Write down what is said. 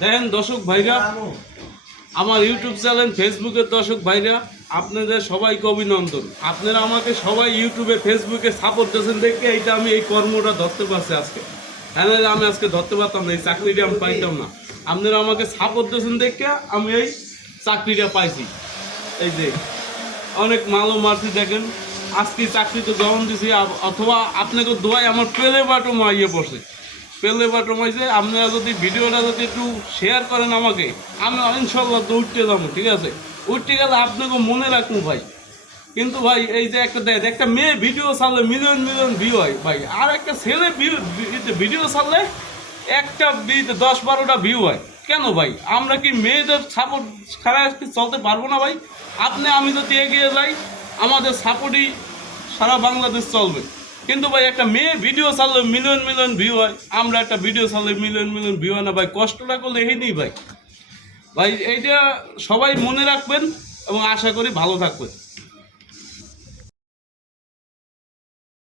দেখেন দর্শক ভাইরা, আমার ইউটিউব চ্যানেল ফেসবুকের দর্শক ভাইরা, আপনাদের সবাইকে অভিনন্দন। আপনারা আমাকে সবাই ইউটিউবে ফেসবুকে সাপোর্ট দিয়েছেন দেখে এইটা আমি এই কর্মটা ধরতে পারছি আজকে। হ্যাঁ, আমি আজকে ধরতে পারতাম না, এই চাকরিটা আমি পাইতাম না। আপনারা আমাকে সাপোর্ট দিয়েছেন দেখে আমি এই চাকরিটা পাইছি। এই যে অনেক মালও মারছি, দেখেন আজকে চাকরি তো জমন দিছি, অথবা আপনাকে দোয়াই আমার পেলে বাটম ইয়ে পড়ছে, পেলে বাটম হয়েছে। আপনারা যদি ভিডিওটা যদি একটু শেয়ার করেন আমাকে, আমি ইনশাল্লাহ তো উঠতে যাবো, ঠিক আছে? উঠতে গেলে আপনাকে মনে রাখবো ভাই। কিন্তু ভাই এই যে একটা মেয়ে ভিডিও ছাড়লে মিলিয়ন মিলিয়ন ভিউ হয় ভাই, আর একটা ছেলে ভিডিও ছাড়লে একটা 10-12টা ভিউ হয়। কেন ভাই? আমরা কি মেয়েদের সাপোর্ট ছাড়া চলতে পারবো না ভাই? আমি যদি এগিয়ে যাই, আমাদের সাপোর্টই সারা বাংলাদেশ চলবে। কিন্তু ভাই একটা মেয়ে ভিডিও ছাড়লে মিলিয়ন মিলিয়ন ভিউ হয়, আমরা একটা ভিডিও ছাড়লে মিলিয়ন মিলিয়ন ভিউ হয় না ভাই। কষ্টটা করলে এই নেই ভাই। ভাই এইটা সবাই মনে রাখবেন এবং আশা করি ভালো থাকবেন।